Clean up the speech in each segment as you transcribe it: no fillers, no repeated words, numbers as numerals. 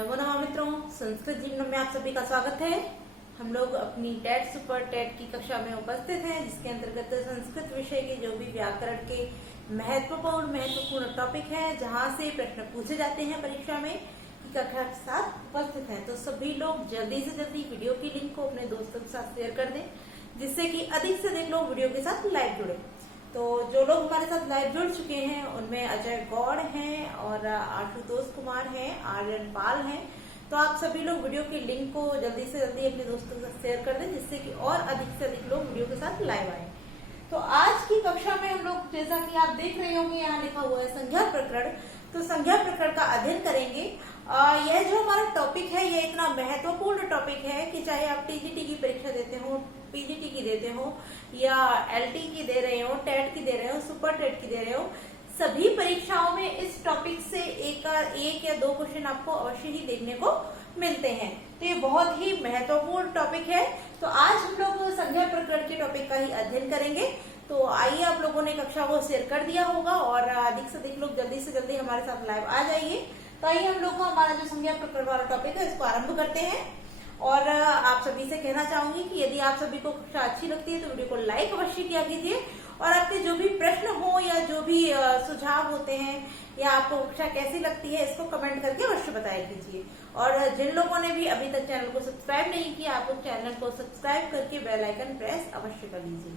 नमो नमः मित्रों, संस्कृत जीवन में आप सभी का स्वागत है। हम लोग अपनी टेट सुपर टेट की कक्षा में उपस्थित हैं, जिसके अंतर्गत संस्कृत विषय के जो भी व्याकरण के महत्वपूर्ण टॉपिक हैं, जहां से प्रश्न पूछे जाते हैं परीक्षा में, की कक्षा के साथ उपस्थित हैं। तो सभी लोग जल्दी से जल्दी वीडियो की लिंक को अपने दोस्तों के साथ शेयर कर दें, जिससे कि अधिक से अधिक लोग वीडियो के साथ लाइव जुड़े। तो जो लोग हमारे साथ लाइव जुड़ चुके हैं उनमें अजय गौड़ हैं और आशुतोष कुमार हैं, आर्यन पाल हैं। तो आप सभी लोग वीडियो की लिंक को जल्दी से जल्दी अपने दोस्तों के साथ शेयर कर दें, जिससे कि और अधिक से अधिक लोग वीडियो के साथ लाइव आए। तो आज की कक्षा में हम लोग, जैसा कि आप देख रहे होंगे, यहाँ लिखा हुआ है संज्ञा प्रकरण। तो संज्ञा प्रकरण का अध्ययन करेंगे। यह जो हमारा टॉपिक है, यह इतना महत्वपूर्ण टॉपिक है कि चाहे आप टीजीटी की परीक्षा देते हो, पीजीटी की देते हो, या एलटी की दे रहे हो, टेट की दे रहे हो, सुपर टेट की दे रहे हो, सभी परीक्षाओं में इस टॉपिक से एक या दो क्वेश्चन आपको अवश्य ही देखने को मिलते हैं। तो ये बहुत ही महत्वपूर्ण टॉपिक है। तो आज हम लोग संज्ञा प्रकरण के टॉपिक का ही अध्ययन करेंगे। तो आइए, आप लोगों ने कक्षा को शेयर कर दिया होगा और अधिक से अधिक लोग जल्दी से जल्दी हमारे साथ लाइव आ जाइए। तो आइए हम लोग को हमारा जो संज्ञा प्रकरण वाला टॉपिक है, इसको आरंभ करते हैं। और आप सभी से कहना चाहूंगी कि यदि आप सभी को कक्षा अच्छी लगती है तो वीडियो को लाइक अवश्य किया कीजिए, और आपके जो भी प्रश्न हो या जो भी सुझाव होते हैं या आपको कक्षा कैसी लगती है, इसको कमेंट करके अवश्य बताया कीजिए। और जिन लोगों ने भी अभी तक चैनल को सब्सक्राइब नहीं किया, आप लोग चैनल को सब्सक्राइब करके बेल आइकन प्रेस अवश्य कर लीजिए।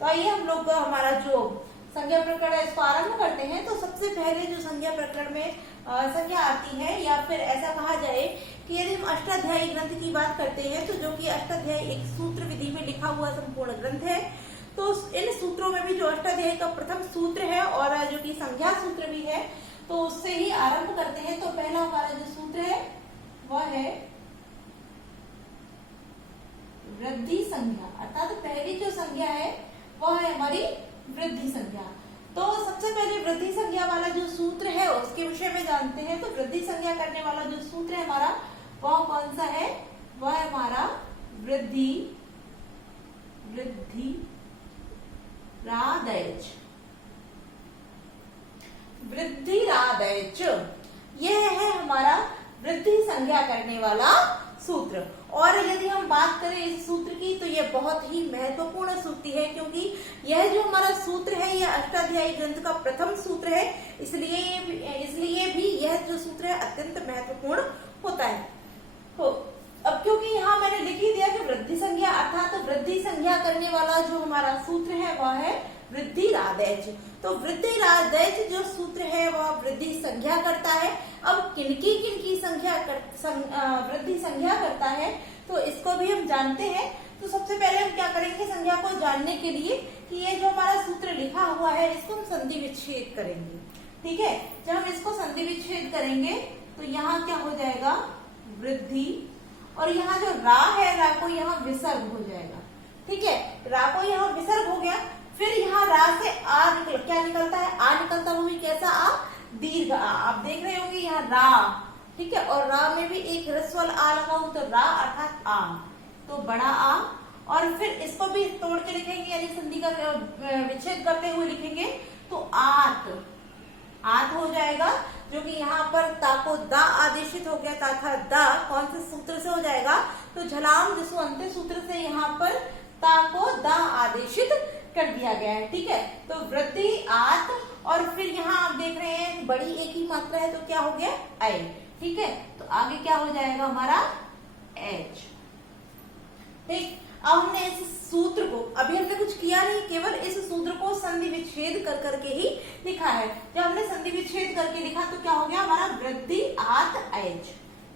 तो आइए हम लोग हमारा जो संज्ञा प्रकरण है इसको आरंभ करते हैं। तो सबसे पहले जो संज्ञा प्रकरण में संज्ञा आती है, या फिर ऐसा कहा जाए कि यदि हम अष्टाध्यायी ग्रंथ की बात करते हैं, तो जो कि अष्टाध्यायी एक सूत्र विधि में लिखा हुआ संपूर्ण ग्रंथ है, तो इन सूत्रों में भी जो अष्टाध्यायी का प्रथम सूत्र है और जो कि संज्ञा सूत्र भी है, तो उससे ही आरंभ करते हैं। तो पहला हमारा जो सूत्र है वह है वृद्धि संज्ञा, अर्थात पहली जो संज्ञा है वह है हमारी वृद्धि संज्ञा। तो सबसे पहले वृद्धि संज्ञा वाला जो सूत्र है उसके विषय में जानते हैं। तो वृद्धि संज्ञा करने वाला जो सूत्र है हमारा, वह कौन सा है? वह है हमारा वृद्धि रादैच। वृद्धि रादैच, यह है हमारा वृद्धि संज्ञा करने वाला सूत्र। और यदि हम बात करें इस सूत्र की, तो यह बहुत ही महत्वपूर्ण सूत्र है, क्योंकि यह जो हमारा सूत्र है यह अष्टाध्यायी ग्रंथ का प्रथम सूत्र है, इसलिए भी यह जो सूत्र है अत्यंत महत्वपूर्ण होता है। तो अब क्योंकि यहाँ मैंने लिख ही दिया कि वृद्धि संज्ञा, अर्थात तो वृद्धि संज्ञा करने वाला जो हमारा सूत्र है वह है वृद्धि रादैच। तो वृद्धि रादैच जो सूत्र है वह वृद्धि संज्ञा करता है। अब किनकी वृद्धि संज्ञा करता है, तो इसको भी हम जानते हैं। तो सबसे पहले हम क्या करेंगे, संज्ञा को जानने के लिए कि ये जो हमारा सूत्र लिखा हुआ है इसको हम संधि विच्छेद करेंगे। ठीक है, जब हम इसको संधि विच्छेद करेंगे तो यहाँ क्या हो जाएगा? वृद्धि, और यहाँ जो रा है, रा को यहाँ विसर्ग हो जाएगा। ठीक है, रा को यहाँ विसर्ग हो गया। फिर यहाँ रा से आ क्या निकलता है? आ निकलता है, वो भी कैसा आ? दीर्घ आ। आप देख रहे होंगे यहाँ रा, ठीक है, और रा में भी एक ह्रस्व आ लगा हो, तो रा अर्थात आ, तो बड़ा आ। और फिर इसको भी तोड़ के लिखेंगे, यानी संधि का विच्छेद करते हुए लिखेंगे, तो आत हो जाएगा, जो कि यहाँ पर ता को दा आदेशित हो गया। ता था दा, कौन से सूत्र से हो जाएगा? तो झलाम जसवंत सूत्र से यहाँ पर ता को दा आदेशित कर दिया गया है। ठीक है, तो वृद्धि आत, और फिर यहाँ आप देख रहे हैं बड़ी एक ही मात्रा है, तो क्या हो गया? आई। ठीक है, तो आगे क्या हो जाएगा हमारा? एच। ठीक, अब हमने इस सूत्र को, अभी हमने कुछ किया नहीं, केवल इस सूत्र को संधि विच्छेद कर करके ही लिखा है। जब हमने संधि विच्छेद करके लिखा तो क्या हो गया हमारा? वृद्धि आत एच।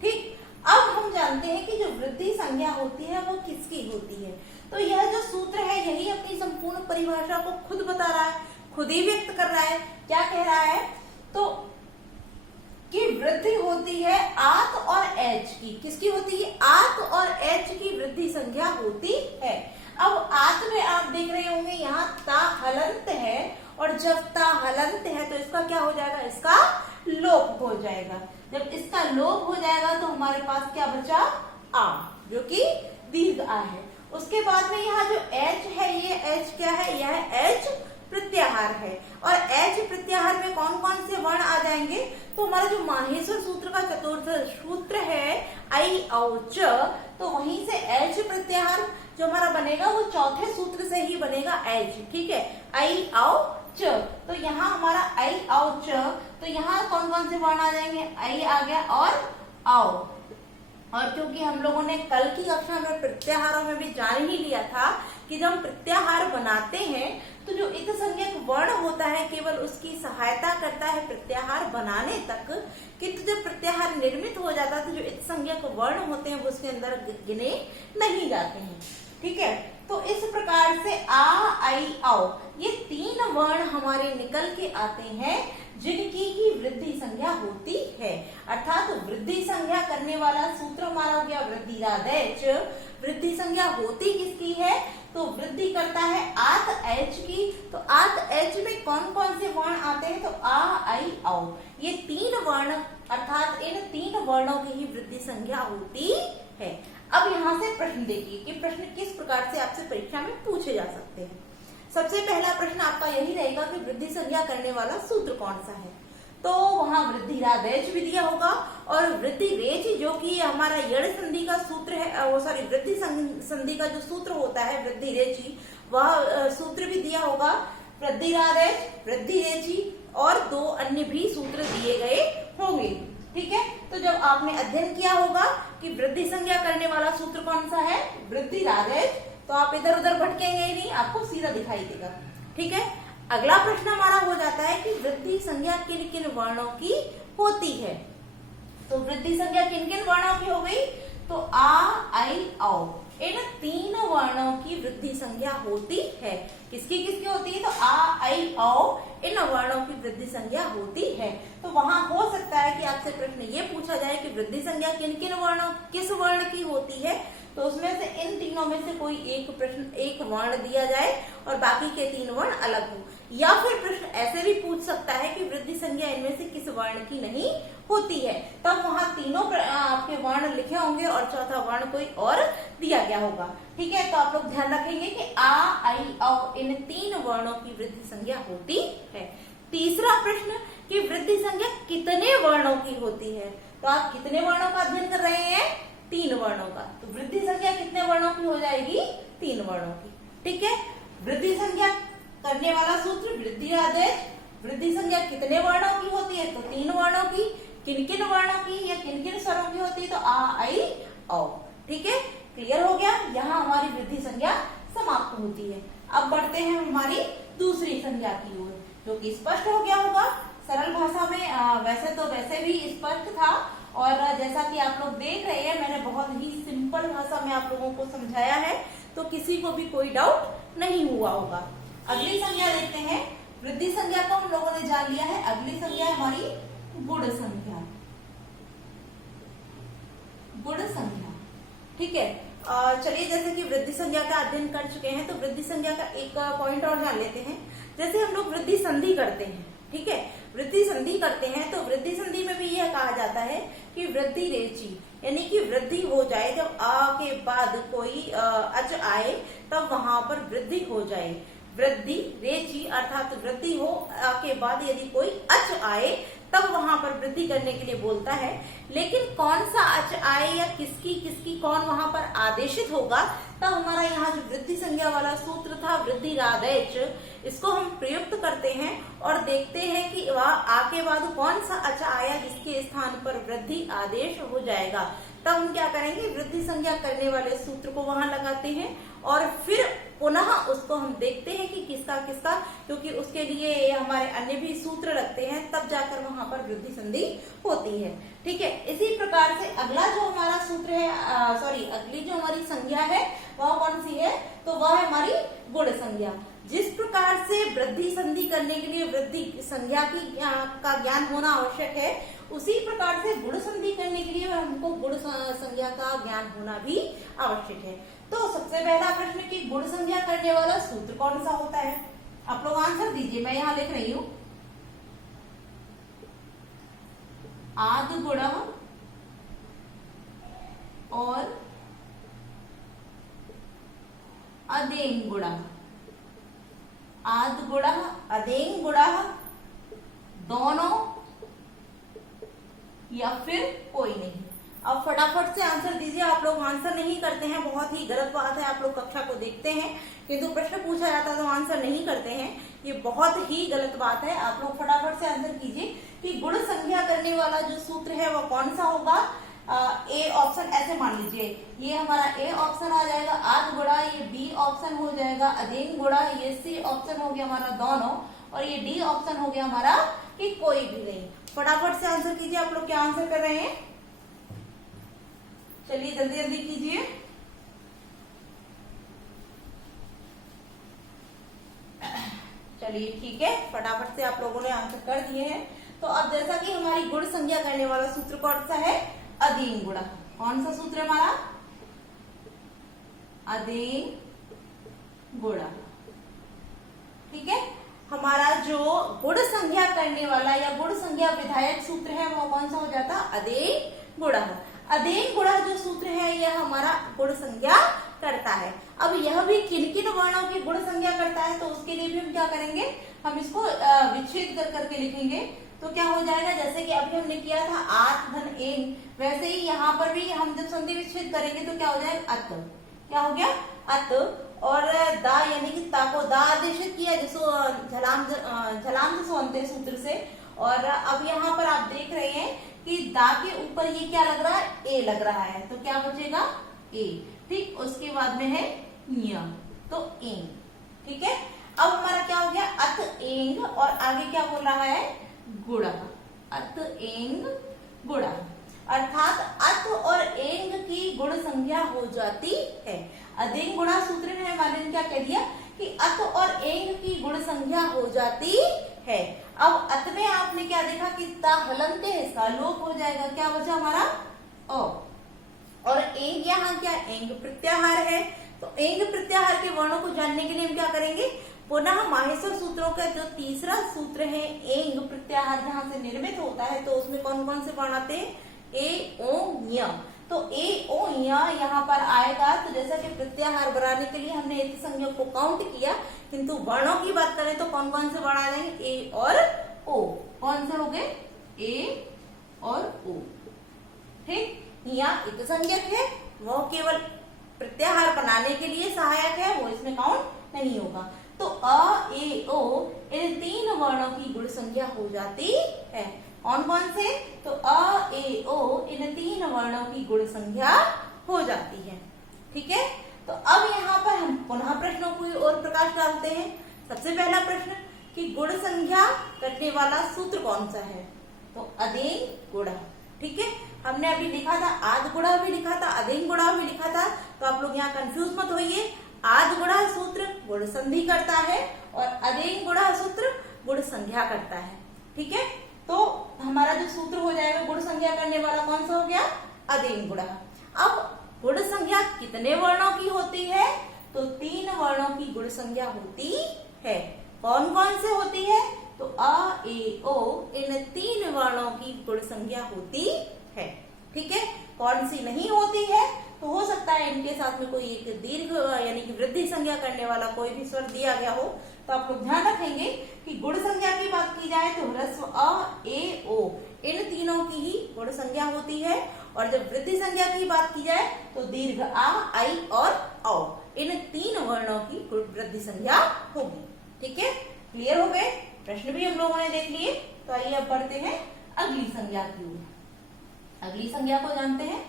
ठीक, अब हम जानते हैं कि जो वृद्धि संज्ञा होती है वो किसकी होती है। तो यह जो सूत्र है यही अपनी संपूर्ण परिभाषा को खुद बता रहा है, खुद ही व्यक्त कर रहा है। क्या कह रहा है? तो कि वृद्धि होती है आत और एच की। किसकी होती है? आत और एच की वृद्धि संज्ञा होती है। अब आत में आप देख रहे होंगे यहाँ ता हलंत है, और जब ता हलंत है तो इसका क्या हो जाएगा? इसका लोप हो जाएगा। जब इसका लोप हो जाएगा तो हमारे पास क्या बचा? आ, जो कि दीर्घ आ है। उसके बाद में यहाँ जो एच है, ये एच क्या है? यह एच प्रत्याहार है। और एच प्रत्याहार में कौन कौन से वर्ण आ जाएंगे? तो तो हमारा जो माहेश्वर सूत्र का चतुर्थ सूत्र है आई औ च, तो वहीं से एच प्रत्याहार जो हमारा बनेगा वो चौथे सूत्र से ही बनेगा एच। ठीक है, आई औ च, तो यहाँ हमारा आई औ च, तो यहाँ कौन कौन से वर्ण आ जाएंगे, आई आ गया और औ। और क्योंकि हम लोगों ने कल की कक्षा में प्रत्याहारों में भी जान ही लिया था कि जब हम प्रत्याहार बनाते हैं तो जो इत संज्ञक वर्ण होता है केवल उसकी सहायता करता है प्रत्याहार बनाने तक, किंतु जब प्रत्याहार निर्मित हो जाता है तो जो इत संज्ञक वर्ण होते हैं वो उसके अंदर गिने नहीं जाते हैं। ठीक है, तो इस प्रकार से आ आई औ ये तीन वर्ण हमारे निकल के आते हैं जिनकी की वृद्धि संज्ञा होती है। अर्थात वृद्धि संज्ञा करने वाला सूत्र हमारा हो गया वृद्धिरादेच। वृद्धि संज्ञा होती किसकी है, तो वृद्धि करता है आत एच की। तो आत एच में कौन कौन से वर्ण आते हैं, तो आ आई औ ये तीन वर्ण, अर्थात इन तीन वर्णों की ही वृद्धि संज्ञा होती है। अब यहाँ से प्रश्न देखिए कि प्रश्न किस प्रकार से आपसे परीक्षा में पूछे जा सकते हैं। सबसे पहला प्रश्न आपका यही रहेगा कि वृद्धि संज्ञा करने वाला सूत्र कौन सा है, तो वहां वृद्धिरादेच भी दिया होगा और वृद्धिरेच जो कि हमारा यड़ संधि का सूत्र है, वो सॉरी वृद्धि संधि का जो सूत्र होता है वृद्धिरेची, वह सूत्र भी दिया होगा। वृद्धिरादेच, वृद्धिरेची और दो अन्य भी सूत्र दिए गए होंगे। ठीक है, तो जब आपने अध्ययन किया होगा कि वृद्धि संज्ञा करने वाला सूत्र कौन सा है, वृद्धिरादेच, तो आप इधर उधर भटकेंगे ही नहीं, आपको सीधा दिखाई देगा। ठीक है, अगला प्रश्न हमारा हो जाता है कि वृद्धि संज्ञा किन किन वर्णों की होती है। तो वृद्धि संज्ञा किन किन वर्णों की हो गई, तो आ आई औ इन तीन वर्णों की वृद्धि संज्ञा होती है। किसकी किसकी होती है, तो आ आई औ इन वर्णों की वृद्धि संज्ञा होती है। तो वहां हो सकता है कि आपसे प्रश्न ये पूछा जाए कि वृद्धि संज्ञा किन किन वर्णों, किस वर्ण की होती है, तो उसमें से इन तीनों में से कोई एक प्रश्न, एक वर्ण दिया जाए और बाकी के तीन वर्ण अलग हो। या फिर प्रश्न ऐसे भी पूछ सकता है कि वृद्धि संज्ञा इनमें से किस वर्ण की नहीं होती है, तब वहां तीनों आपके वर्ण लिखे होंगे और चौथा वर्ण कोई और दिया गया होगा। ठीक है, तो आप लोग ध्यान रखेंगे कि आ आई औ इन तीन वर्णों की वृद्धि संज्ञा होती है। तीसरा प्रश्न कि वृद्धि संज्ञा कितने वर्णों की होती है, तो आप कितने वर्णों का अध्ययन कर रहे हैं, तीन वर्णों का, तो वृद्धि संज्ञा कितने वर्णों की हो जाएगी, तीन वर्णों की। ठीक है, वृद्धि संज्ञा करने वाला सूत्र वृद्धिरादेच, वृद्धि संज्ञा कितने वर्णों की होती है, तो तीन वर्णों की। किन किन वर्णों की या किन किन स्वरों की होती है, तो आ आई औ। ठीक है, क्लियर हो गया, यहाँ हमारी वृद्धि संज्ञा समाप्त होती है। अब बढ़ते हैं हमारी दूसरी संज्ञा की ओर, जो कि स्पष्ट हो गया होगा सरल भाषा में, वैसे तो वैसे भी स्पष्ट था और जैसा कि आप लोग देख रहे हैं मैंने बहुत ही सिंपल भाषा में आप लोगों को समझाया है, तो किसी को भी कोई डाउट नहीं हुआ होगा। अगली संज्ञा देखते हैं। वृद्धि संज्ञा को हम लोगों ने जान लिया है, अगली संज्ञा है हमारी गुण संज्ञा। गुण संज्ञा, ठीक है, चलिए जैसे कि वृद्धि संज्ञा का अध्ययन कर चुके हैं तो वृद्धि संज्ञा का एक पॉइंट और जान लेते हैं। जैसे हम लोग वृद्धि संधि करते हैं, ठीक है, वृद्धि संधि करते हैं तो वृद्धि संधि में भी यह कहा जाता है कि वृद्धि रेची, यानी कि वृद्धि हो जाए, जब आ के बाद कोई अच आए तब वहां पर वृद्धि हो जाए। वृद्धि रेची अर्थात वृद्धि हो के बाद यदि कोई अच आए तब वहां पर वृद्धि करने के लिए बोलता है। लेकिन कौन सा अच आए या किसकी किसकी कौन वहां पर आदेशित होगा, तब हमारा यहाँ जो वृद्धि संज्ञा वाला सूत्र था वृद्धिरादेच, इसको हम प्रयुक्त करते हैं और देखते हैं कि वह आ के बाद कौन सा अच आया जिसके स्थान पर वृद्धि आदेश हो जाएगा। तब हम क्या करेंगे, वृद्धि संज्ञा करने वाले सूत्र को वहां लगाते हैं और फिर पुनः उसको हम देखते हैं कि किसका किसका, क्योंकि उसके लिए हमारे अन्य भी सूत्र लगते हैं, तब जाकर वहां पर वृद्धि संधि होती है। ठीक है, इसी प्रकार से अगला जो हमारा सूत्र है, अगली जो हमारी संज्ञा है वह कौन सी है, तो वह है हमारी गुण संज्ञा। जिस प्रकार से वृद्धि संधि करने के लिए वृद्धि संज्ञा का ज्ञान होना आवश्यक है, उसी प्रकार से गुण संधि करने के लिए हमको गुण संज्ञा का ज्ञान होना भी आवश्यक है। तो सबसे पहला प्रश्न कि गुण संज्ञा करने वाला सूत्र कौन सा होता है, आप लोग आंसर दीजिए, मैं यहाँ लिख रही हूँ। आद गुण और अदेंग गुण, आद गुण अदेंग गुण दोनों या फिर कोई नहीं। अब फटाफट से आंसर दीजिए। आप लोग आंसर नहीं करते हैं, बहुत ही गलत बात है। आप लोग कक्षा को देखते हैं किंतु प्रश्न पूछा जाता है तो आंसर नहीं करते हैं, ये बहुत ही गलत बात है। आप लोग फटाफट से आंसर कीजिए कि गुण संख्या करने वाला जो सूत्र है वो कौन सा होगा। ए ऑप्शन ऐसे मान लीजिए, ये हमारा ए ऑप्शन आ जाएगा आध गुणा, ये बी ऑप्शन हो जाएगा अधीन गुणा, ये सी ऑप्शन हो गया हमारा दोनों, और ये डी ऑप्शन हो गया हमारा कि कोई भी नहीं। फटाफट से आंसर कीजिए। आप लोग क्या आंसर कर रहे हैं, चलिए जल्दी जल्दी कीजिए। चलिए ठीक है, फटाफट से आप लोगों ने आंसर कर दिए हैं। तो अब जैसा कि हमारी गुण संख्या करने वाला सूत्र कौन सा है, अधीन गुणा। कौन सा सूत्र है हमारा, अधीन गुणा। ठीक है, हमारा जो गुण संख्या करने वाला या गुण संख्या विधायक सूत्र है वो कौन सा हो जाता, अधीन गुणा। अधीन गुणा जो सूत्र है यह हमारा गुण संख्या करता है। अब यह भी किन किन वर्णों की गुण संख्या करता है, तो उसके लिए भी हम क्या करेंगे, हम इसको विच्छेद कर करके लिखेंगे। तो क्या हो जाएगा, जैसे कि अभी हमने किया था आठ धन एन, वैसे ही यहाँ पर भी हम जब संधि विच्छेद करेंगे तो क्या हो जाएगा, अत। क्या हो गया, अत। और दा यानी कि ता को दा आदेशित किया जिसको झलाम जिसो अंत्य सूत्र से। और अब यहाँ पर आप देख रहे हैं कि दा के ऊपर ये क्या लग रहा है, ए लग रहा है, तो क्या बचेगा, ए। ठीक, उसके बाद में है न्य, तो एंग। ठीक है, अब हमारा क्या हो गया, अत एंग, और आगे क्या बोल रहा है, गुणा। अत एंग गुणा, अर्थात अत और एंग की गुण संख्या हो जाती है। अधीन गुणा सूत्र है हमारे ने क्या कह दिया कि अत और एंग की गुण संख्या हो जाती है। अब अत में आपने क्या देखा कि ता हलंत हिस्सा लोप हो जाएगा, क्या बचा हमारा ओ। और एंग यहाँ क्या, एंग प्रत्याहार है, तो एंग प्रत्याहार के वर्णों को जानने के लिए हम क्या करेंगे, पुनः माहेश्वर सूत्रों का जो तीसरा सूत्र है एंग प्रत्याहार जहां से निर्मित होता है, तो उसमें कौन कौन से वर्ण आते हैं, ए ओ य। तो ए ओ य यहाँ पर आएगा। तो जैसा कि प्रत्याहार बनाने के लिए हमने एक संज्ञा को काउंट किया, किंतु वर्णों की बात करें तो कौन कौन से वर्ण आ जाएंगे, ए और ओ। कौन से हो गए, ए और ओ। ठीक, यहाँ एक संज्ञक है, वो केवल प्रत्याहार बनाने के लिए सहायक है, वो इसमें काउंट नहीं होगा। तो अ ए ओ इन तीन वर्णों की गुण संख्या हो जाती है। कौन कौन से, तो अ ए ओ इन तीन वर्णों की गुण संख्या हो जाती है। ठीक है, तो अब यहाँ पर हम पुनः प्रश्नों की ओर प्रकाश डालते हैं। सबसे पहला प्रश्न कि गुण संख्या करने वाला सूत्र कौन सा है, तो अधीन गुणा। ठीक है, हमने अभी लिखा था आध गुणा भी लिखा था, अधीन गुणा भी लिखा था, तो आप लोग यहाँ कंफ्यूज मत होइए। आध गुणा सूत्र गुण संधि करता है और अधीन गुणा सूत्र गुण संख्या करता है। ठीक है, तो हमारा जो सूत्र हो जाएगा गुण संख्या करने वाला कौन सा हो गया, अधीन गुणा। अब गुण संख्या कितने वर्णों की होती है, तो तीन वर्णों की गुण संख्या होती है। कौन कौन से होती है, तो अ ए ओ इन तीन वर्णों की गुण संख्या होती है। ठीक है, कौन सी नहीं होती है, तो हो सकता है इनके साथ में कोई एक दीर्घ यानी कि वृद्धि संज्ञा करने वाला कोई भी स्वर दिया गया हो। तो आप लोग ध्यान रखेंगे कि गुण संज्ञा की बात की जाए तो ह्रस्व अ ए ओ इन तीनों की ही गुण संज्ञा होती है, और जब वृद्धि संज्ञा की बात की जाए तो दीर्घ आ आई और औ इन तीन वर्णों की वृद्धि संज्ञा होगी। ठीक है, क्लियर हो गए, प्रश्न भी हम लोगों ने देख लिए। तो आइए अब बढ़ते हैं अगली संज्ञा की ओर। अगली संज्ञा को जानते हैं।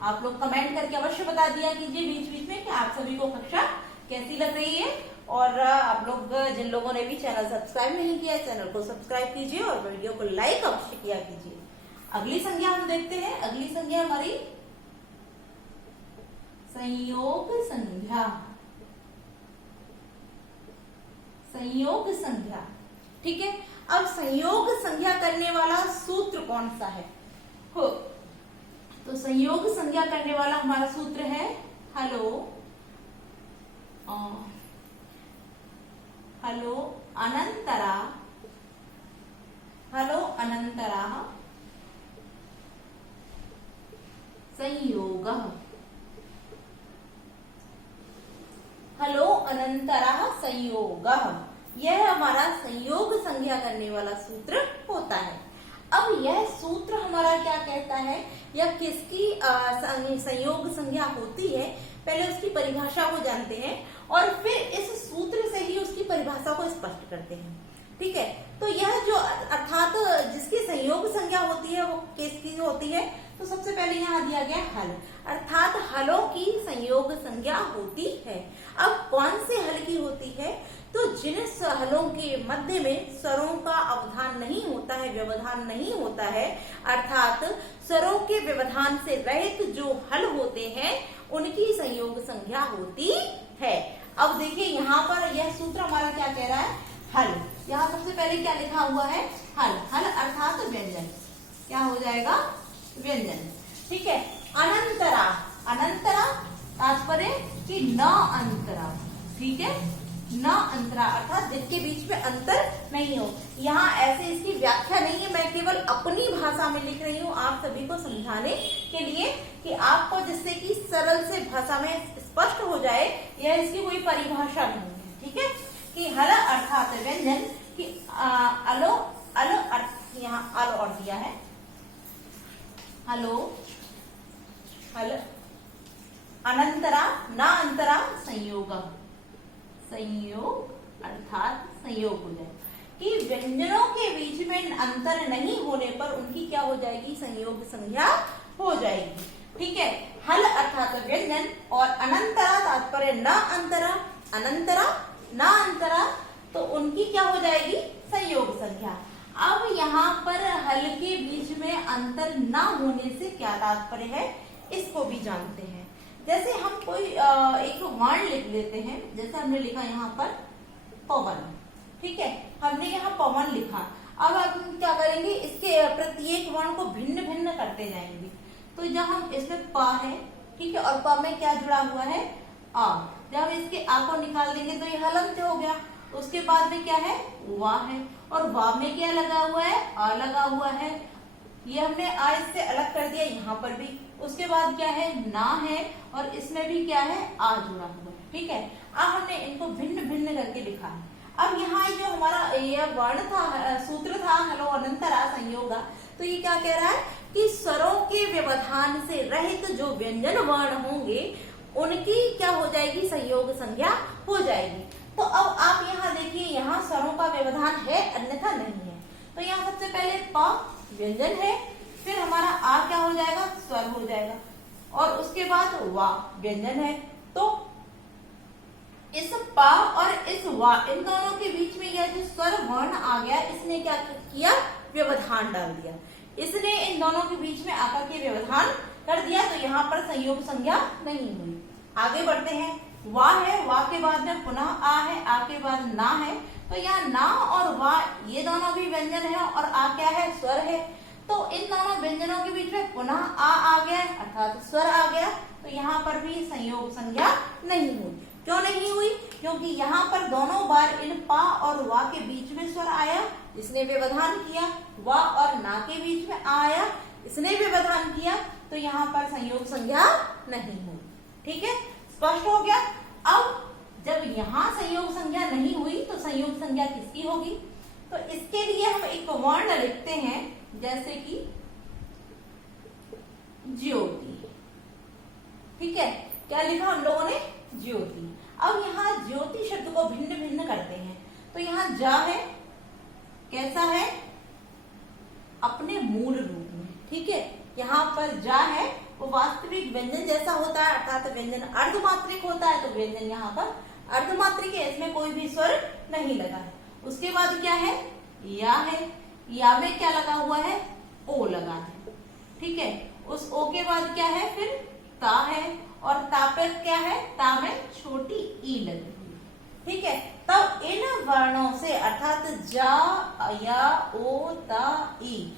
आप लोग कमेंट करके अवश्य बता दिया कीजिए बीच बीच में कि आप सभी को कक्षा कैसी लग रही है। और आप लोग जिन लोगों ने भी चैनल सब्सक्राइब नहीं किया है, चैनल को सब्सक्राइब कीजिए और वीडियो को लाइक अवश्य किया कीजिए। अगली संज्ञा हम देखते हैं। अगली संज्ञा हमारी संयोग संज्ञा। संयोग संज्ञा, ठीक है। अब संयोग संज्ञा करने वाला सूत्र कौन सा है, तो संयोग संज्ञा करने वाला हमारा सूत्र है हलो अनंतरा संयोग। हलो अनंतरा संयोग, यह हमारा संयोग संज्ञा करने वाला सूत्र होता है। अब यह सूत्र हमारा क्या कहता है या किसकी संयोग संज्ञा होती है, पहले उसकी परिभाषा को जानते हैं और फिर इस सूत्र से ही उसकी परिभाषा को स्पष्ट करते हैं। ठीक है, तो यह जो अर्थात जिसकी संयोग संज्ञा होती है वो किसकी होती है, तो सबसे पहले यहाँ दिया गया हल, अर्थात हलों की संयोग संज्ञा होती है। अब कौन से हल की होती है, तो जिन हलों के मध्य में स्वरों का अवधान नहीं होता है, व्यवधान नहीं होता है, अर्थात स्वरों के व्यवधान से रहित जो हल होते हैं उनकी संयोग संज्ञा होती है। अब देखिए यहाँ पर यह सूत्र हमारा क्या कह रहा है, हल। यहाँ सबसे पहले क्या लिखा हुआ है, हल। हल अर्थात व्यंजन, क्या हो जाएगा, व्यंजन। ठीक है, अनंतरा, अनंतरा तात्पर्य कि न अंतरा। ठीक है, न अंतरा अर्थात जिनके बीच में अंतर नहीं हो। यहाँ ऐसे इसकी व्याख्या नहीं है, मैं केवल अपनी भाषा में लिख रही हूँ आप सभी को समझाने के लिए कि आपको जिससे कि सरल से भाषा में स्पष्ट हो जाए, यह इसकी कोई परिभाषा नहीं है। ठीक है, कि हल अर्थात व्यंजन कि अलो अल अर्थ, यहाँ अल और दिया है, हलो हल अनंतरा न अंतरा संयोग, संयोग अर्थात संयोग हो जाए कि व्यंजनों के बीच में अंतर नहीं होने पर उनकी क्या हो जाएगी, संयोग संज्ञा हो जाएगी। ठीक है, हल अर्थात व्यंजन और अनंतरा तात्पर्य न अंतरा, अनंतरा न अंतरा, तो उनकी क्या हो जाएगी, संयोग संज्ञा। अब यहाँ पर हल के बीच में अंतर न होने से क्या तात्पर्य है, इसको भी जानते हैं। जैसे हम कोई एक वर्ण लिख लेते हैं, जैसे हमने लिखा यहाँ पर पवन। ठीक है, हमने यहाँ पवन लिखा। अब हम क्या करेंगे, इसके प्रत्येक वर्ण को भिन्न भिन्न करते जाएंगे। तो जब हम इसमें पा है, ठीक है, और प में क्या जुड़ा हुआ है, आ। जब हम इसके आ को निकाल देंगे तो ये हलंत हो गया। उसके बाद में क्या है, वाह है, और वाह में क्या लगा हुआ है, आ लगा हुआ है। ये हमने आ इससे अलग कर दिया, यहाँ पर भी। उसके बाद क्या है, ना है, और इसमें भी क्या है, आ जुड़ा हुआ है। ठीक है, अब हमने इनको भिन्न भिन्न करके लिखा है। अब यहाँ जो हमारा यह वर्ण था, सूत्र था हलो अनंतरा संयोगा, तो ये क्या कह रहा है कि स्वरों के व्यवधान से रहित जो व्यंजन वर्ण होंगे उनकी क्या हो जाएगी, संयोग संज्ञा हो जाएगी। तो अब आप यहाँ देखिए, यहाँ स्वरों का व्यवधान है अन्यथा नहीं है। तो यहाँ सबसे पहले प व्यंजन है, फिर हमारा आ क्या हो जाएगा, स्वर हो जाएगा, और उसके बाद वा व्यंजन है। तो इस पा और इस वा, इन दोनों के बीच में यह जो स्वर वर्ण आ गया, इसने क्या किया, व्यवधान डाल दिया। इसने इन दोनों के बीच में आकर के व्यवधान कर दिया, तो यहाँ पर संयोग संज्ञा नहीं हुई। आगे बढ़ते हैं, वा है, वा के बाद में पुनः आ है, आ के बाद ना है। तो यहाँ ना और वा ये दोनों भी व्यंजन है और आ क्या है, स्वर है। तो इन दोनों व्यंजनों के बीच में पुनः आ गया अर्थात स्वर आ गया, तो यहाँ पर भी संयोग संज्ञा नहीं हुई। क्यों नहीं हुई, क्योंकि यहाँ पर दोनों बार इन पा और वा के बीच में स्वर आया, इसने व्यवधान किया। वा और ना के बीच में आया, इसने व्यवधान किया, तो यहाँ पर संयोग संज्ञा नहीं हुई। ठीक है, स्पष्ट हो गया। अब जब यहाँ संयोग संज्ञा नहीं हुई तो संयोग संज्ञा किसकी होगी, तो इसके लिए हम एक वर्ण लिखते हैं, जैसे कि ज्योति। ठीक है, क्या लिखा हम लोगों ने, ज्योति। अब यहाँ ज्योति शब्द को भिन्न भिन्न करते हैं। तो यहाँ जा है, कैसा है, अपने मूल रूप में। ठीक है, यहाँ पर जा है वो वास्तविक व्यंजन जैसा होता है, अर्थात व्यंजन अर्धमात्रिक होता है, तो व्यंजन यहाँ पर अर्धमात्रिक है, इसमें कोई भी स्वर नहीं लगा है। उसके बाद क्या है, या है, या में क्या लगा हुआ है, ओ लगा है। ठीक है, उस ओ के बाद क्या है, फिर ता है, और ता पे क्या है, ता में छोटी ई लगी हुई। ठीक है, तब इन वर्णों से अर्थात जा, या, ओ, ता, ई,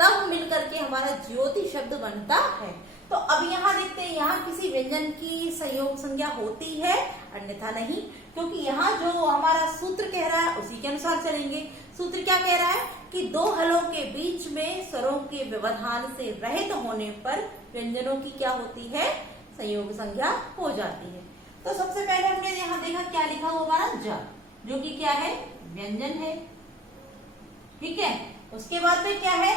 तब मिलकर के हमारा ज्योति शब्द बनता है। तो अब यहाँ देखते हैं, यहाँ किसी व्यंजन की संयोग संज्ञा होती है अन्यथा नहीं, क्योंकि यहाँ जो हमारा सूत्र कह रहा है उसी के अनुसार चलेंगे। सूत्र क्या कह रहा है कि दो हलों के बीच में स्वरों के व्यवधान से रहित होने पर व्यंजनों की क्या होती है, संयोग संज्ञा हो जाती है। तो सबसे पहले हमने यहाँ देखा क्या लिखा हुआ हमारा, जा, जो कि क्या है, व्यंजन है। ठीक है, उसके बाद में क्या है,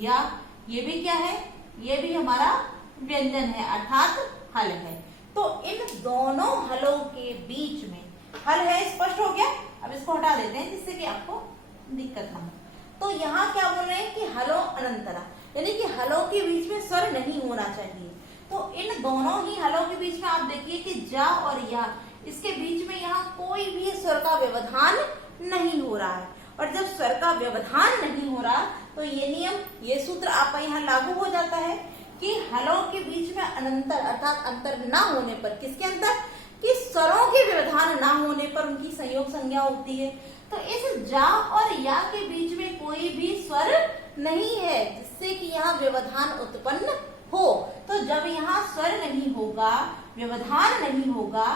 या, ये भी क्या है, ये भी हमारा व्यंजन है अर्थात हल है। तो इन दोनों हलों के बीच में हल है, स्पष्ट हो गया। अब इसको हटा देते हैं जिससे कि आपको दिक्कत ना हो। तो यहाँ क्या बोल रहे हैं कि हलो अनंतरा, यानी कि हलों के बीच में स्वर नहीं होना चाहिए। तो इन दोनों ही हलों के बीच में आप देखिए कि जा और या, इसके बीच में यहाँ कोई भी स्वर का व्यवधान नहीं हो रहा है। और जब स्वर का व्यवधान नहीं हो रहा तो ये नियम, ये सूत्र आपका यहाँ लागू हो जाता है कि हलों के बीच में अनंतर अर्थात अंतर ना होने पर, किसके अंतर, कि स्वरों के व्यवधान ना होने पर उनकी संयोग संज्ञा होती है। तो इस जा और या के बीच में कोई भी स्वर नहीं है जिससे कि यहाँ व्यवधान उत्पन्न हो। तो जब यहाँ स्वर नहीं होगा, व्यवधान नहीं होगा,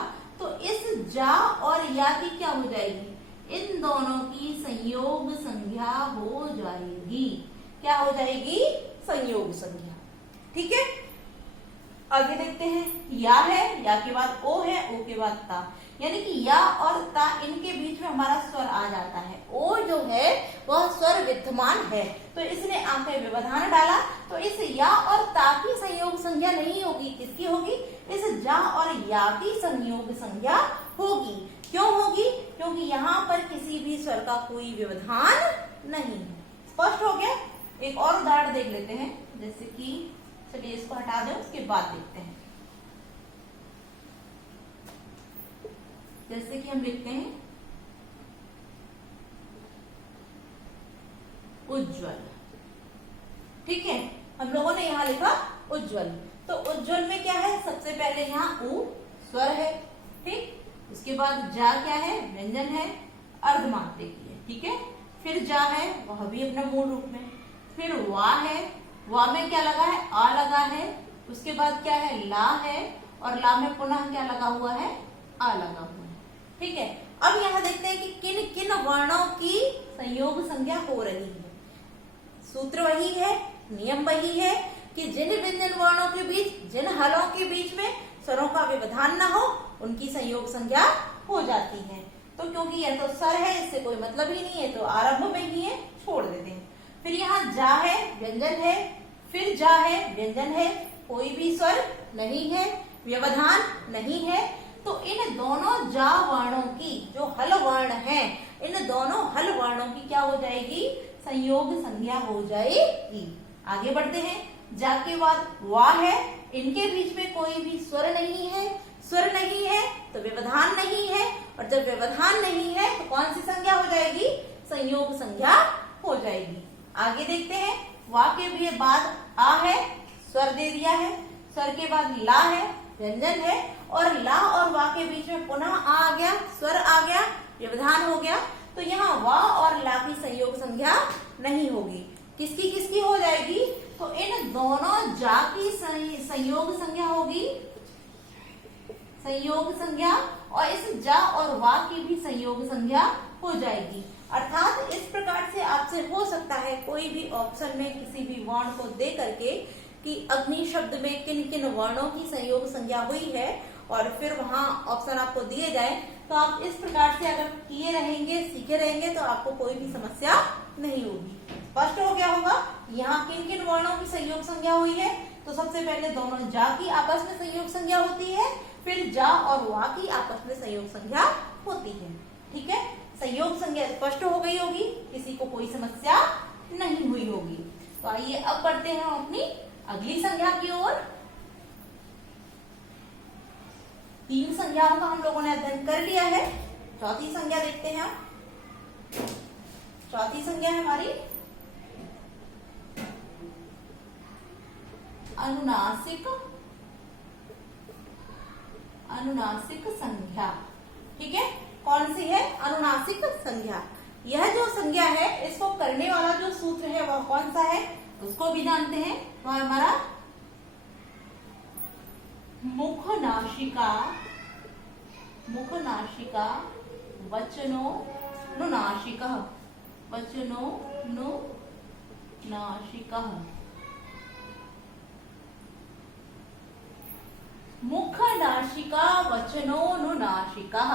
तो इस जा और या की क्या हो जाएगी, इन दोनों की संयोग संज्ञा हो जाएगी। क्या हो जाएगी, संयोग संज्ञा। ठीक है, आगे देखते हैं। या है, या के बाद ओ है, ओ के बाद ता, यानी कि या और ता इनके बीच में हमारा स्वर आ जाता है। ओ जो है वह स्वर विद्यमान है, तो इसने आंखें व्यवधान डाला, तो इस या और ता की संयोग संज्ञा नहीं होगी, किसकी होगी, इस जा और या की संयोग संज्ञा होगी। क्यों होगी, क्योंकि यहाँ पर किसी भी स्वर का कोई व्यवधान नहीं है। स्पष्ट हो गया। एक और उदाहरण देख लेते हैं, जैसे कि, चलिए इसको हटा दें, उसके बाद देखते हैं। जैसे कि हम लिखते हैं उज्ज्वल। ठीक है, हम लोगों ने यहाँ लिखा उज्ज्वल। तो उज्ज्वल में क्या है, सबसे पहले यहाँ उ स्वर है, ठीक, उसके बाद जा क्या है, व्यंजन है, अर्धमात्रे की है। ठीक है, फिर जा है, वह भी अपना मूल रूप में, फिर वा है, वा में क्या लगा है, आ लगा है, उसके बाद क्या है, ला है, और ला में पुनः क्या लगा हुआ है, आ लगा हुआ है। ठीक है, अब यहाँ देखते हैं कि किन किन वर्णों की संयोग संज्ञा हो रही है। सूत्र वही है, नियम वही है कि जिन व्यंजन वर्णों के बीच, जिन हलों के बीच में स्वरों का व्यवधान ना हो, उनकी संयोग संज्ञा हो जाती है। तो क्योंकि यह तो स्वर है, इससे कोई मतलब ही नहीं है, तो आरंभ में ही है, छोड़ देते हैं। फिर यहाँ जा है, व्यंजन है, फिर जा है, व्यंजन है, कोई भी स्वर नहीं है, व्यवधान नहीं है। तो इन दोनों जा वर्णों की, जो हल वर्ण है, इन दोनों हल वर्णों की क्या हो जाएगी, संयोग संज्ञा हो जाएगी। आगे बढ़ते हैं। जा के बाद वा है, इनके बीच में कोई भी स्वर नहीं है, स्वर नहीं है तो व्यवधान नहीं है, और जब व्यवधान नहीं है तो कौन सी संज्ञा हो जाएगी, संयोग संज्ञा हो जाएगी। आगे देखते हैं। वा के भी बाद आ है, स्वर दे दिया है, स्वर के बाद ला है, व्यंजन है, और ला और वा के बीच में पुनः आ गया, स्वर आ गया, व्यवधान हो गया। तो यहाँ वा और ला की संयोग संज्ञा नहीं होगी, किसकी किसकी हो जाएगी, तो इन दोनों जा की संयोग संज्ञा होगी, संयोग संज्ञा, और इस जा और वा की भी संयोग संज्ञा हो जाएगी। अर्थात इस प्रकार से आपसे हो सकता है कोई भी ऑप्शन में किसी भी वर्ण को दे करके कि अग्नि शब्द में किन किन वर्णों की संयोग संज्ञा हुई है, और फिर वहां ऑप्शन आपको दिए जाए, तो आप इस प्रकार से अगर किए रहेंगे, सीखे रहेंगे, तो आपको कोई भी समस्या नहीं होगी। स्पष्ट हो गया होगा। यहाँ किन किन वर्णों की संयोग संज्ञा हुई है, तो सबसे पहले दोनों जा की आपस में संयोग संज्ञा होती है, फिर जा और वा की आपस में संयोग संज्ञा होती है। ठीक है, संयोग संज्ञा स्पष्ट हो गई होगी, किसी को कोई समस्या नहीं हुई होगी। तो आइए अब बढ़ते हैं अपनी अगली संज्ञा की ओर। 3 संज्ञाओं का हम लोगों ने अध्ययन कर लिया है। चौथी संज्ञा देखते हैं। चौथी संज्ञा है हमारी अनुनासिक, अनुनासिक संज्ञा। ठीक है, कौन सी है, अनुनासिक संज्ञा। यह जो संज्ञा है, इसको करने वाला जो सूत्र है वह कौन सा है, उसको भी जानते हैं। वह हमारा मुख नासिका, मुख नासिका वचनो नुनासिकः, वचनो नुनासिकः। मुख नासिका वचनो नुनासिकः,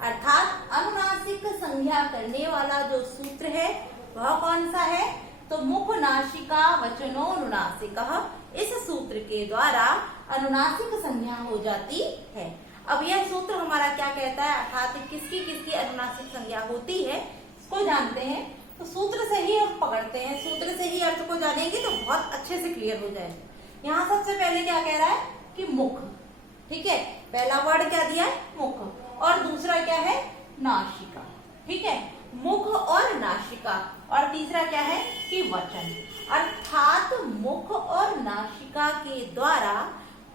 अर्थात अनुनासिक संज्ञा करने वाला जो सूत्र है वह कौन सा है? तो मुख नासिका वचनोनुनासिकः, इस सूत्र के द्वारा अनुनासिक संज्ञा हो जाती है। अब यह सूत्र हमारा क्या कहता है, अर्थात किसकी किसकी अनुनासिक संज्ञा होती है इसको जानते हैं। तो सूत्र से ही हम पकड़ते हैं, सूत्र से ही अर्थ को जानेंगे तो बहुत अच्छे से क्लियर हो जाएगा। यहाँ सबसे पहले क्या कह रहा है कि मुख, ठीक है, पहला वर्ड क्या दिया है? मुख, और दूसरा क्या है? नासिका, ठीक है, मुख और नासिका, और तीसरा क्या है कि वचन, अर्थात मुख और नासिका के द्वारा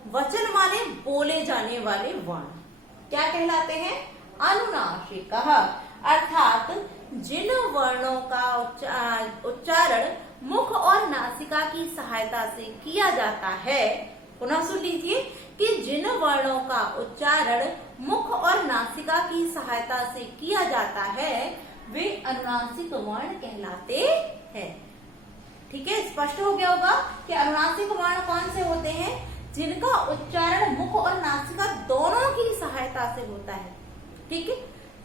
वचन माने बोले जाने वाले वर्ण क्या कहलाते हैं? अनुनासिकः, अर्थात जिन वर्णों का उच्चारण मुख और नासिका की सहायता से किया जाता है, पुनः सुन लीजिए कि जिन वर्णों का उच्चारण मुख और नासिका की सहायता से किया जाता है वे अनुनासिक वर्ण कहलाते हैं। ठीक है, स्पष्ट हो गया होगा कि अनुनासिक वर्ण कौन से होते हैं? जिनका उच्चारण मुख और नासिका दोनों की सहायता से होता है। ठीक है,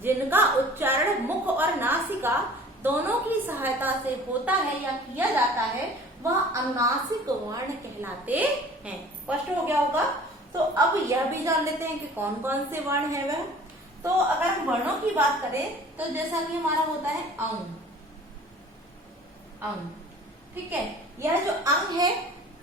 जिनका उच्चारण मुख और नासिका दोनों की सहायता से होता है या किया जाता है वह अनुनासिक वर्ण कहलाते हैं। स्पष्ट हो गया होगा। तो अब यह भी जान लेते हैं कि कौन कौन से वर्ण है वह। तो अगर हम वर्णों की बात करें तो जैसा कि हमारा होता है अंग, अंग, ठीक है, यह जो अंग है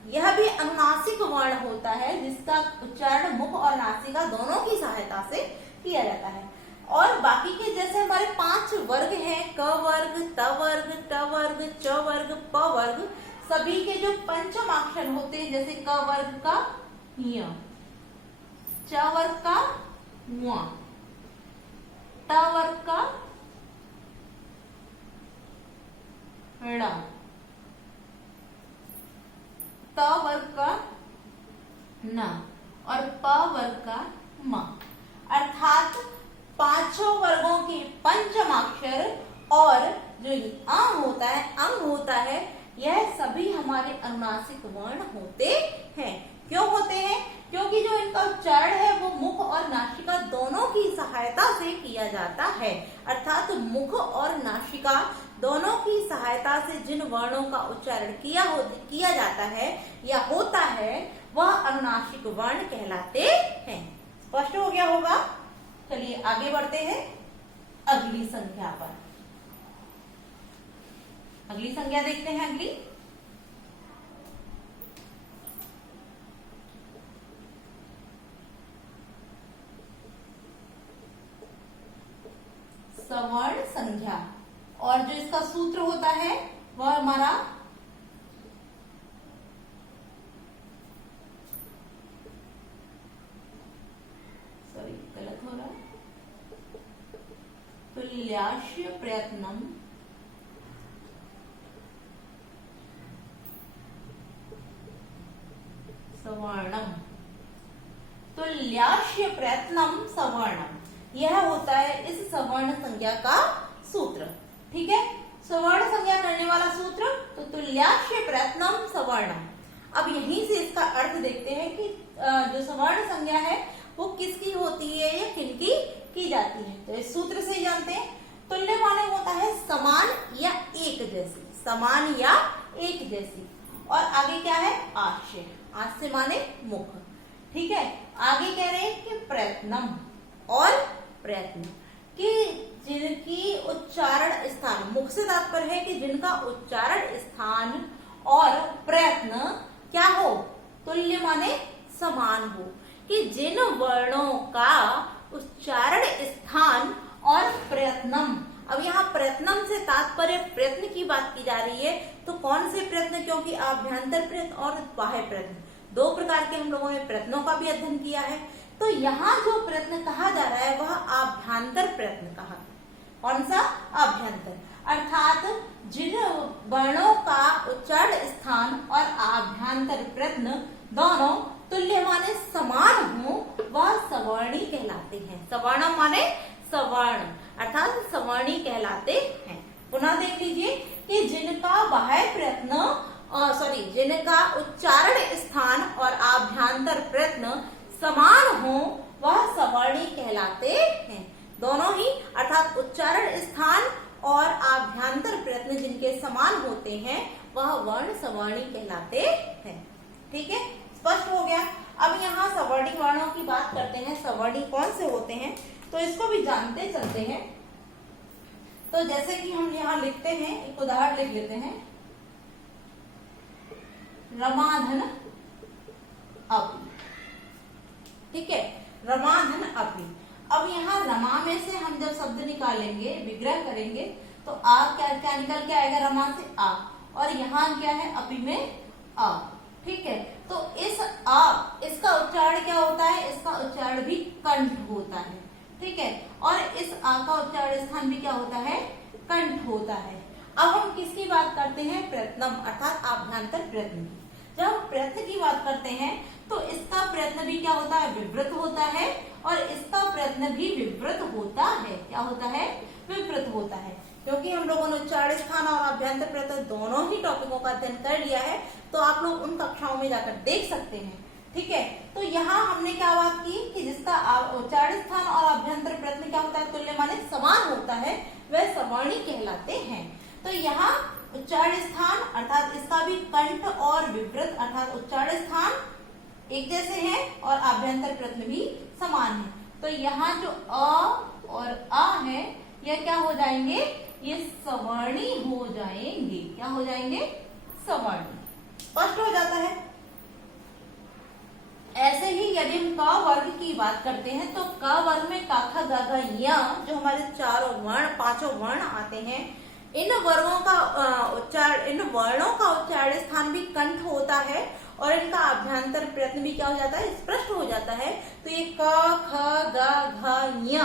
यह भी अनुनासिक वर्ण होता है जिसका उच्चारण मुख और नासिका दोनों की सहायता से किया जाता है। और बाकी के जैसे हमारे 5 वर्ग हैं, क वर्ग, त वर्ग, ट वर्ग, च वर्ग, प वर्ग, सभी के जो पंचम अक्षर होते हैं, जैसे क वर्ग का य, च वर्ग का व, ट वर्ग का ण, त वर्ग का न और प वर्ग का म, अर्थात 5 वर्गों के पंचमाक्षर और जो अंग होता है, अंग होता है, यह सभी हमारे अनुनासिक वर्ण होते हैं। क्यों होते हैं? क्योंकि जो इनका उच्चारण है वो मुख और नासिका दोनों की सहायता से किया जाता है। अर्थात मुख और नासिका दोनों की सहायता से जिन वर्णों का उच्चारण किया जाता है या होता है वह अनुनासिक वर्ण कहलाते हैं। स्पष्ट हो गया होगा। चलिए आगे बढ़ते हैं अगली संख्या पर। अगली संख्या देखते हैं। अगली सवर्ण संख्या, और जो इसका सूत्र होता है वह हमारा गलत हो रहा है, तुल्यास्य प्रयत्नम सवर्णम, तुल्यास्य प्रयत्नम सवर्णम, यह होता है इस सवर्ण संज्ञा का सूत्र। ठीक है, सवर्ण संज्ञा करने वाला सूत्र तो तुल्यास्य प्रयत्नम सवर्णम। अब यहीं से इसका अर्थ देखते हैं कि जो सवर्ण संज्ञा है वो किसकी होती है या किनकी की जाती है। तो इस सूत्र से ही जानते हैं। तुल्य माने होता है समान या एक जैसी, समान या एक जैसी, और आगे क्या है? आश्य, आश्य माने मुख। ठीक है, आगे कह रहे हैं कि प्रयत्नम और प्रयत्न, कि जिनकी उच्चारण स्थान, मुख से तात्पर्य है कि जिनका उच्चारण स्थान और प्रयत्न क्या हो? तुल्य माने समान हो, कि जिन वर्णों का उच्चारण स्थान और प्रयत्नम, अब यहाँ प्रयत्नम से तात्पर्य प्रयत्न की बात की जा रही है। तो कौन से प्रयत्न? क्योंकि आभ्यंतर प्रयत्न और बाह्य प्रयत्न, 2 प्रकार के हम लोगों ने प्रयत्नों का भी अध्ययन किया है। तो यहाँ जो प्रयत्न कहा जा रहा है वह आभ्यंतर प्रयत्न कहा। कौन सा? आभ्यंतर, अर्थात जिन वर्णों का उच्चारण स्थान और आभ्यंतर प्रयत्न दोनों तुल्य माने समान हो वह सवर्णी कहलाते हैं। सवर्णम माने सवर्ण, अर्थात सवर्णी कहलाते हैं। पुनः देख लीजिए कि जिनका बाह्य प्रयत्न जिनका उच्चारण स्थान और आभ्यंतर प्रयत्न समान हो वह सवर्णी कहलाते हैं। दोनों ही, अर्थात उच्चारण स्थान और आभ्यंतर प्रयत्न जिनके समान होते हैं वह वर्ण सवर्णी कहलाते हैं। ठीक है, स्पष्ट हो गया। अब यहाँ सवर्णी वर्णों की बात करते हैं, सवर्णी कौन से होते हैं तो इसको भी जानते चलते हैं। तो जैसे कि हम यहाँ लिखते हैं, एक उदाहरण लिख लेते हैं, रमाधन अपि। ठीक है, रमाधन अपि। अब यहाँ रमा में से हम जब शब्द निकालेंगे, विग्रह करेंगे, तो आ क्या निकल के आएगा, रमा से आ, और यहाँ क्या है, अपि में आ। ठीक है, तो इस आ, इसका उच्चारण क्या होता है, इसका उच्चारण भी कंठ होता है। ठीक है, और इस आ का उच्चारण स्थान भी क्या होता है, कंठ होता है। अब हम किसकी बात करते हैं, प्रयत्नम अर्थात आभ्यंतर प्रयत्न की। जब हम प्रयत्न की बात करते हैं तो इसका प्रयत्न भी क्या होता है, विवृत होता है, और इसका प्रयत्न भी विवृत होता है। क्या होता है, विवृत होता है। क्योंकि हम लोगों ने उच्चारण स्थान और आभ्यंतर प्रयत्न दोनों ही टॉपिकों का अध्ययन कर लिया है, तो आप लोग उन कक्षाओं में जाकर देख सकते हैं। ठीक है, तो यहाँ हमने क्या बात की कि जिसका उच्चारण स्थान और आभ्यंतर प्रयत्न क्या होता है, तुल्य माने समान होता है, वह सवर्णी कहलाते हैं। तो यहाँ उच्चारण स्थान अर्थात इसका भी कंठ और विवृत अर्थात उच्चारण स्थान एक जैसे हैं और आभ्यंतर प्रयत्न भी समान है। तो यहाँ जो अ और आ है यह क्या हो जाएंगे, ये सवर्णी हो जाएंगे। क्या हो जाएंगे, सवर्णी। स्पष्ट हो जाता है। ऐसे ही यदि हम क वर्ग की बात करते हैं तो क वर्ग में क ख ग घ ञ जो हमारे चारों वर्ण, पांचों वर्ण आते हैं, इन वर्णों का उच्चारण स्थान भी कंठ होता है और इनका आभ्यंतर प्रयत्न भी क्या हो जाता है, स्पष्ट हो जाता है। तो ये क ख ग घ ञ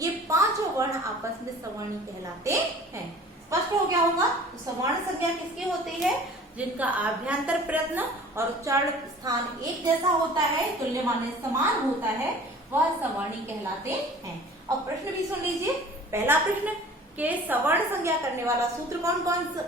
ये पांचों वर्ण आपस में सवर्णी कहलाते हैं। स्पष्ट हो गया होगा। तो सवर्ण संज्ञा किसकी होती है, जिनका आभ्यंतर प्रयत्न और उच्चारण स्थान एक जैसा होता है, तुल्य माने समान होता है, वह सवर्णी कहलाते हैं। अब प्रश्न भी सुन लीजिए। पहला प्रश्न के सवर्ण संज्ञा करने वाला सूत्र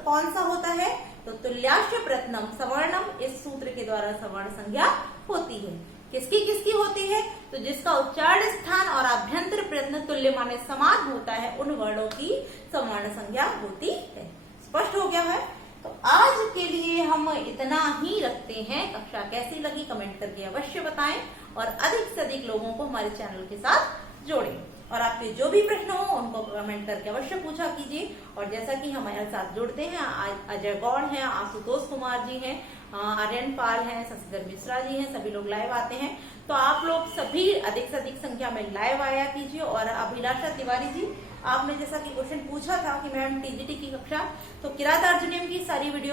कौन सा होता है, तो तुल्याश्च प्रयत्नम सवर्णम, इस सूत्र के द्वारा सवर्ण संज्ञा होती है। किसकी होती है, तो जिसका उच्चारण स्थान और आभ्यंतर प्रयत्न तुल्य माने समान होता है, उन वर्णों की सवर्ण संज्ञा होती है। स्पष्ट हो गया है। तो आज के लिए हम इतना ही रखते हैं। कक्षा कैसी लगी कमेंट करके अवश्य बताएं और अधिक से अधिक लोगों को हमारे चैनल के साथ जोड़ें। और आपके जो भी प्रश्न हो उनको कमेंट करके अवश्य पूछा कीजिए। और जैसा कि हमारे साथ जुड़ते हैं अजय गौड़ हैं, आशुतोष कुमार जी हैं, आर्यन पाल हैं, शशिधर मिश्रा जी हैं, सभी लोग लाइव आते हैं। तो आप लोग सभी अधिक से अधिक संख्या में लाइव आया कीजिए। और अभिलाषा तिवारी जी, आपने जैसा कि क्वेश्चन पूछा था कि मैम टीजीटी की कक्षा, तो किरात अर्जुनियम की सारी वीडियो